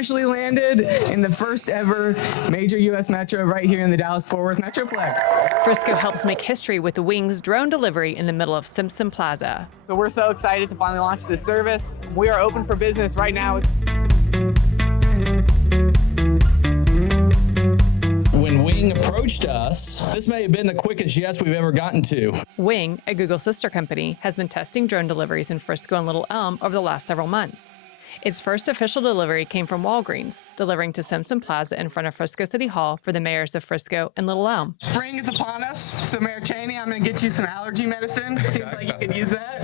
officially landed in the first ever major U.S. metro right here in the Dallas-Fort Worth Metroplex. Frisco helps make history with the Wings drone delivery in the middle of Simpson Plaza. So we're so excited to finally launch this service. We are open for business right now. When Wing approached us, this may have been the quickest yes we've ever gotten to. Wing, a Google sister company, has been testing drone deliveries in Frisco and Little Elm over the last several months. Its first official delivery came from Walgreens, delivering to Simpson Plaza in front of Frisco City Hall for the mayors of Frisco and Little Elm. Spring is upon us, so Mayor Cheney, I'm going to get you some allergy medicine. Seems like you could use that.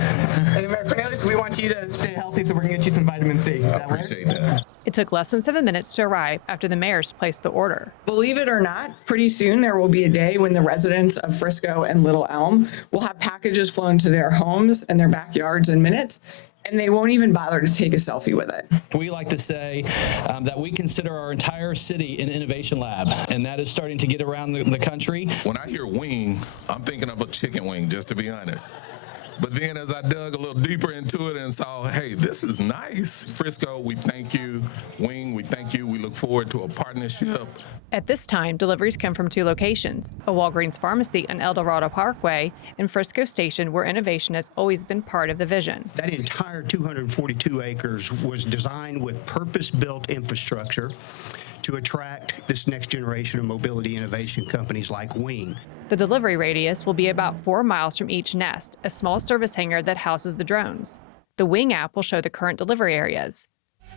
And Mayor Cornelius, we want you to stay healthy, so we're going to get you some vitamin C. Does that work? Appreciate that. It took less than 7 minutes to arrive after the mayors placed the order. Believe it or not, pretty soon there will be a day when the residents of Frisco and Little Elm will have packages flown to their homes and their backyards in minutes, and they won't even bother to take a selfie with it. We like to say that we consider our entire city an innovation lab, and that is starting to get around the country. When I hear wing, I'm thinking of a chicken wing, just to be honest. But then as I dug a little deeper into it and saw, hey, this is nice. Frisco, we thank you. Wing, we thank you. We look forward to a partnership. At this time, deliveries come from 2 locations, a Walgreens pharmacy on El Dorado Parkway and Frisco Station, where innovation has always been part of the vision. That entire 242 acres was designed with purpose-built infrastructure to attract this next generation of mobility innovation companies like Wing. The delivery radius will be about 4 miles from each nest, a small service hangar that houses the drones. The Wing app will show the current delivery areas.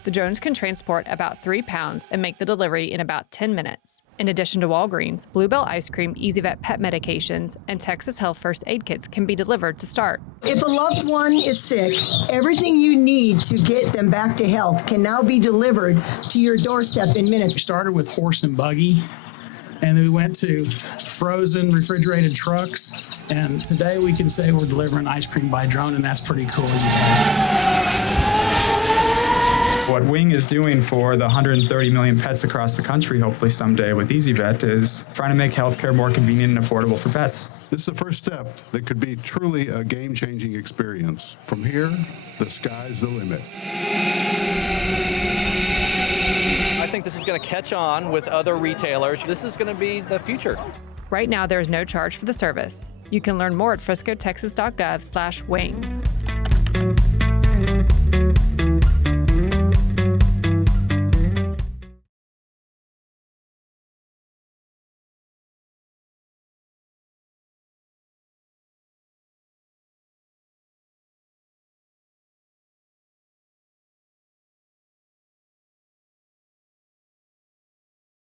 The drones can transport about 3 pounds and make the delivery in about 10 minutes. In addition to Walgreens, Bluebell Ice Cream, EasyVet pet medications, and Texas Health First Aid kits can be delivered to start. If a loved one is sick, everything you need to get them back to health can now be delivered to your doorstep in minutes. We started with horse and buggy, and then we went to frozen refrigerated trucks, and today we can say we're delivering ice cream by drone, and that's pretty cool. What Wing is doing for the 130 million pets across the country, hopefully someday with EasyVet, is trying to make healthcare more convenient and affordable for pets. This is the first step that could be truly a game-changing experience. From here, the sky's the limit. I think this is going to catch on with other retailers. This is going to be the future. Right now, there is no charge for the service. You can learn more at friscotexas.gov/wing.